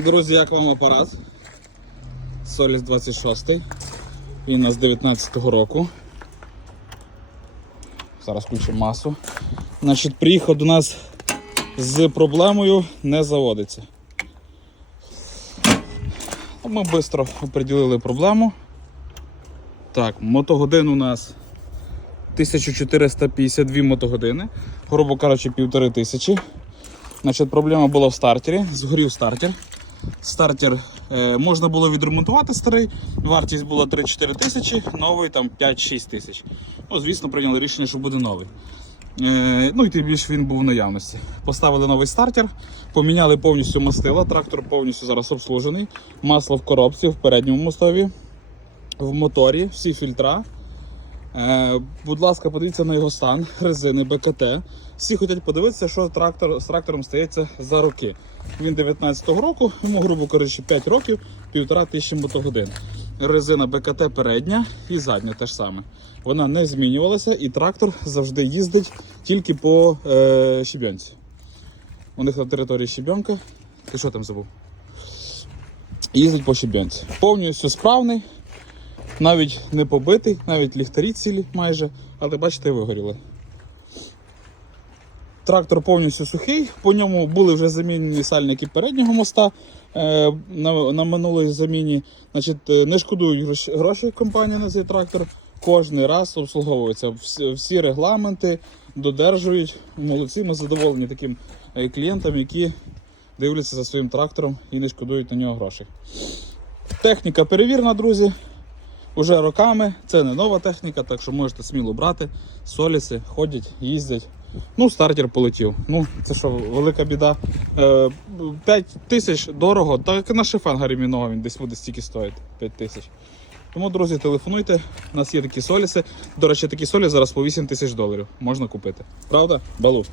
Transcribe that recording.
Друзі, як вам апарат? Соліс 26. Він у нас 19-го року. Зараз включимо масу. Значить, приїхав до нас з проблемою не заводиться. Ми швидко оприділили проблему. Так, мотогодин у нас 1452 мотогодини, грубо кажучи, півтори тисячі. Значить, проблема була в стартері, згорів стартер. Стартер е, можна було відремонтувати старий, вартість була 3-4 тисячі, новий там 5-6 тисяч. Ну, звісно, прийняли рішення, що буде новий. Е, ну і тим більше він був в наявності. Поставили новий стартер, поміняли повністю мастила, трактор повністю зараз обслужений. Масло в коробці в передньому мостові, в моторі, всі фільтра. Е, будь ласка, подивіться на його стан, резини БКТ. Всі хочуть подивитися, що трактор, з трактором стається за роки. Він 19-го року, йому, грубо кажучи, 5 років, півтора тисячі мотогодин. Резина БКТ передня і задня теж саме. Вона не змінювалася, і трактор завжди їздить тільки по е, щебенці. У них на території щебенка. Ти що там забув? Їздить по щебенці. Повністю справний, навіть не побитий, навіть ліхтарі цілі майже, але бачите, вигоріли. Трактор повністю сухий, по ньому були вже замінені сальники переднього моста е, на, на минулій заміні. Значить, е, не шкодують гроші, компанія на цей трактор. Кожний раз обслуговується. Всі, всі регламенти додержують. Молодці, ми задоволені таким е, клієнтам, які дивляться за своїм трактором і не шкодують на нього грошей. Техніка перевірена, друзі. Уже роками. Це не нова техніка, так що можете сміло брати. Соліси ходять, їздять. Ну, стартер полетів. Ну, це що, велика біда. Е, 5 тисяч дорого, так на шифангарі міного він десь буде стільки стоїти. 5 тисяч. Тому, друзі, телефонуйте. У нас є такі соліси. До речі, такі солі зараз по 8 тисяч доларів можна купити. Правда? Балу.